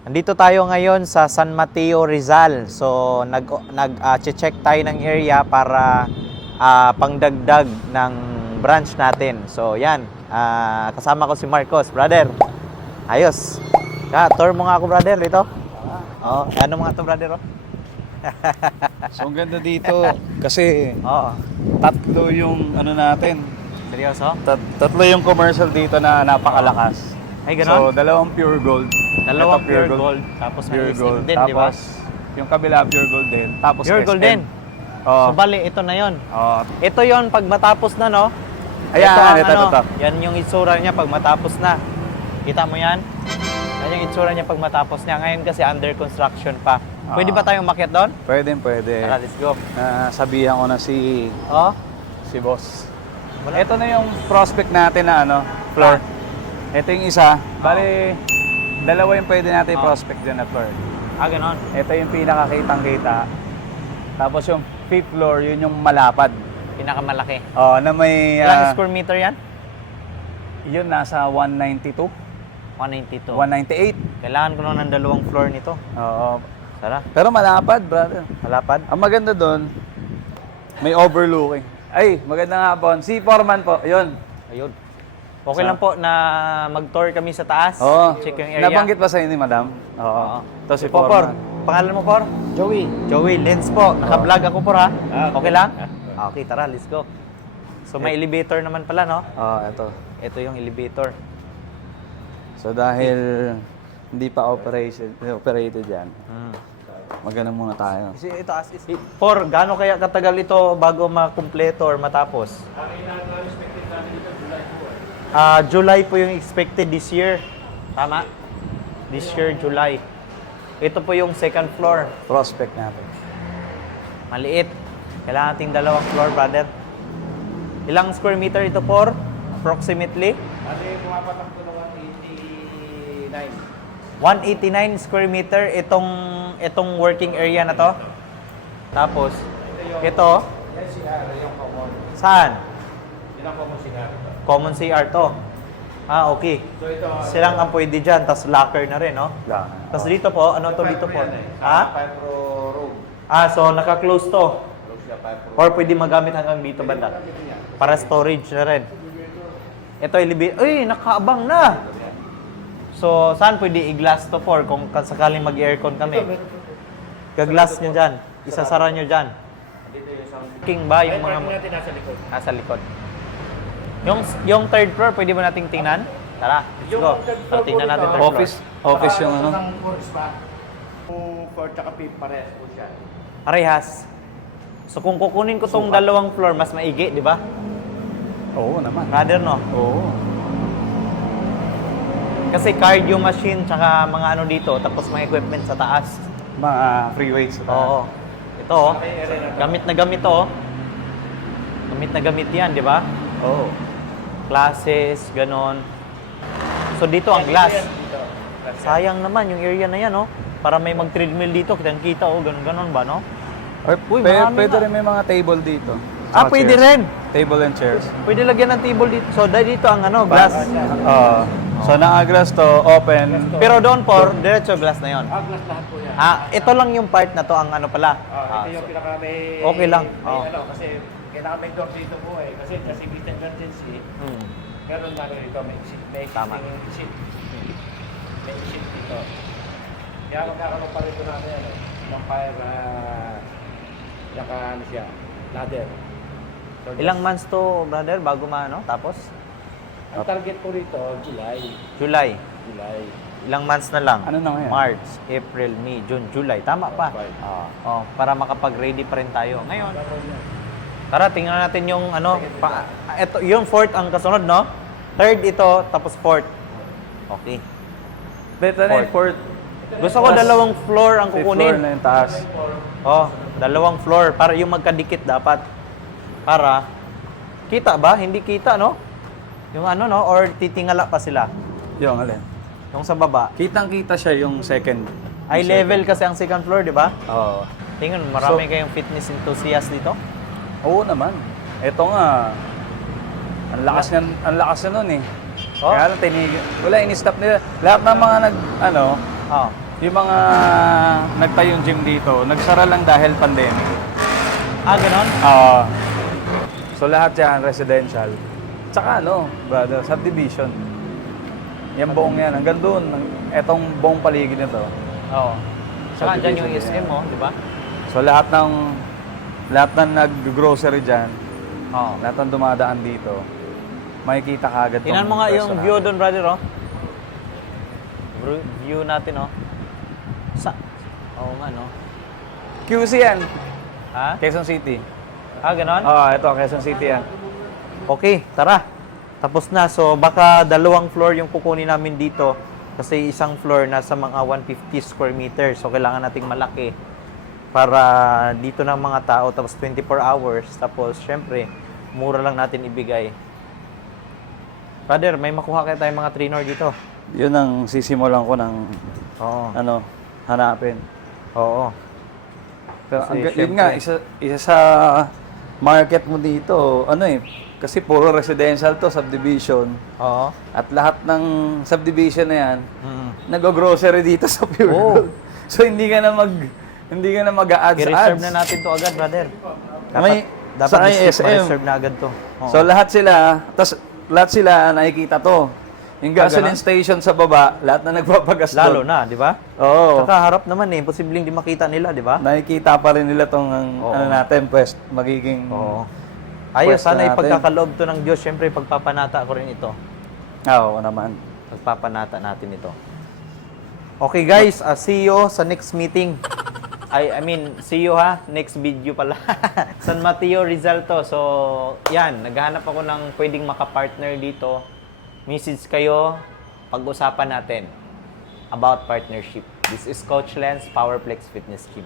Nandito tayo ngayon sa San Mateo, Rizal. So, check tayo ng area para pangdagdag ng branch natin. So, yan. Kasama ko si Marcos, brother. Ayos. Tour mo nga ako, brother, dito. Oh, ano mga to, brother? Oh? So, ang ganda dito kasi Oo. tatlo yung ano natin. Seryoso? Tatlo yung commercial dito na napakalakas. Ay, ganon? So, dalawang pure gold. Dalawang Ito, pure gold. Tapos may Pure SM gold. din, di ba? Tapos, yung kabila pure gold din. Tapos Pure gold SM. din. Oo. So, bali, ito na yon. Oo. Ito yon pag matapos na, no? Ayan, ang ito. Yan yung itsura niya pag matapos na. Kita mo yan? Yan yung itsura niya pag matapos niya. Ngayon kasi under construction pa. Pwede ba tayong makiat doon? Pwede. Tara, let's go. Sabihan ko na si Oh? boss. Ito na yung prospect natin na ano, floor. Ito yung isa. Bali, dalawa yung pwede natin prospect dyan na floor. Ganon. Ito yung pinakakitang-kita. Tapos yung fifth floor, yun yung malapad. Pinakamalaki. Na may... Ilang square meter yan? Yun, nasa 192, 192. 198. Kailangan ko ng dalawang floor nito. Oo. Tara. Pero malapad, brother. Malapad? Ang maganda doon, may overlooking. Ay, maganda nga po. Si Foreman po, yun. Ayun. Okay lang po na mag-tour kami sa taas. Oo. Check yung area. Nabanggit pa sa inyo, madam? Oo. Ito si Por. Foreman. Pangalan mo, Por? Joey. Joey, Lens po. Naka-vlog ako, Por, ha? Okay lang? Okay, tara, let's go. So, may elevator naman pala, no? Oo, ito. Ito yung elevator. So dahil hindi pa operated yan, magana muna tayo. Kasi ito as is. Por, gaano kaya katagal ito bago makumpleto or matapos? July po yung expected this year. Tama? This year, July. Ito po yung second floor. Prospect natin. Maliit. Kailangan nating dalawang floor, brother. Ilang square meter ito, Por? Approximately? Ano yung pumapatak ko ng 189 189? square meter itong working area na to. Tapos, ito, Yan CR, yung common. saan? Yun ang common CR. Common CR to. Okay. So ito, Silang ang pwede dyan, tapos locker na rin, no? Lang. Tapos dito po, ano to dito po? Ha? 5 pro room. So naka-close to. Close siya, 5 pro. Or pwede magamit hanggang dito banda. Para storage na rin. Ito, uy, nakaabang na! So, saan pwede i-glass to for kung sakaling mag-aircon kami? Gaglass nyo dyan. Isasara nyo dyan. Dito yung sound. King ba yung mga... natin nasa likod. Nasa likod. Yung third floor, pwede ba nating tingnan? Tara, let's go. Tara, tingnan natin third floor. Office yung ano. Ang fourth spot. Kung 4 tsaka 5 parehas po siya. Parehas. So, kung kukunin ko tong dalawang floor, mas maigi, di ba? Oo naman. Rather, no? Oo. Kasi cardio machine, tsaka mga ano dito, tapos mga equipment sa taas. Mga free weights. Oo. Ito, oh. Gamit na gamit to, oh. Gamit na gamit yan, di ba? Oo. Classes, ganon. So, dito ang glass. Sayang naman yung area na yan, oh. Para may mag-treadmill dito, kitang-kita, oh. Ganon-ganon ba, no? Or, Uy, marami pwede nga. rin may mga table dito. Saka Pwede chairs. rin. Table and chairs. Pwede lagyan ng table dito. So, dahil dito ang ano, glass. Oo. So naka-glass to, open. Pero doon, Por, diretso glass na yon. Glass lahat po yan. Ito lang yung part na to, ang ano pala. Ito yung pinaka may... Okay lang. May Oo. ano, kasi kailangan may door dito po eh. Kasi just in case emergency, meron na rin dito, may Tama. exit. May exit dito. Kaya magkakaroon pa rin ito namin, ano, ng fire, ano siya, ladder. So, Ilang months to, brother, bago maano? Tapos? ang target po rito, July. July. Ilang months na lang? Ano na ngayon? March, April, May, June, July. Tama pa. Okay. Para makapag-ready pa rin tayo. Ngayon, tara, tingnan natin yung ano. Ito, yung fourth ang kasunod, no? Third ito, tapos fourth. Okay. Better na yung fourth. Gusto ko dalawang floor ang Fifth floor kukunin. na yung taas. Dalawang floor. Para yung magkadikit dapat. Para, kita ba? Hindi kita, no? Yung ano, no? Or titingala pa sila. Yung alin. Yung sa baba. Kitang-kita siya yung second. Eye level kasi ang second floor, di ba? Oo. Tingnan, marami kayong fitness enthusiast dito. Oo naman. Ito nga, ang lakas na nun eh. Oh. Kaya lang wala, in-stop nila. Lahat ng mga Oh. Yung mga nagtayong gym dito, nagsara lang dahil pandemic. Ganon? So lahat yan, residential. Tsaka brother, subdivision. Yan buong yan, hanggang doon, etong buong paligid nito. Oo. Saka dyan yung Subdivision SM mo, di ba? So lahat ng nag-grocery dyan, Oo. lahat ng dumadaan dito, makikita ka agad. Tingnan mo nga yung view doon, brother, oh. View natin, oh. Oo nga, no? QC yan, Ha? Quezon City. Ganon? Ito, Quezon City yan. Okay, tara. Tapos na. So, baka 2 floor yung kukunin namin dito. Kasi isang floor nasa mga 150 square meters. So, kailangan nating malaki para dito ng mga tao. Tapos 24 hours. Tapos, syempre, mura lang natin ibigay. Brother, may makuha kaya tayong mga trainer dito. Yun ang sisimulan ko ng, Oo. hanapin. Oo. Pero, Kasi yun nga, isa sa market mo dito, kasi puro residential to, subdivision. Oo. At lahat ng subdivision na yan, Mm. nag-grocery dito sa Pure Oo. Gold. So hindi ka na mag-a-add sa I-reserve ads. na natin to agad, brother. Dapat Sa district ISM. ma-reserve na agad to. Oo. So lahat sila nakikita to. Yung gasoline ganun? station sa baba, lahat na nagpapagas Lalo doon. na, di ba? Oo. Saka harap naman posibleng di makita nila, di ba? Nakikita pa rin nila tong Oo. natin, pues, magiging... Oo. Ayos, Pwesto sana natin. ipagkakaloob to ng Diyos. Siyempre, pagpapanata ko rin ito. Oo naman. Pagpapanata natin ito. Okay guys, see you sa next meeting. I mean, see you next video pala. San Mateo, Rizal to. So, yan, naghahanap ako ng pwedeng makapartner dito. Message kayo, pag-usapan natin about partnership. This is Coach Lens, Powerplex Fitness Gym.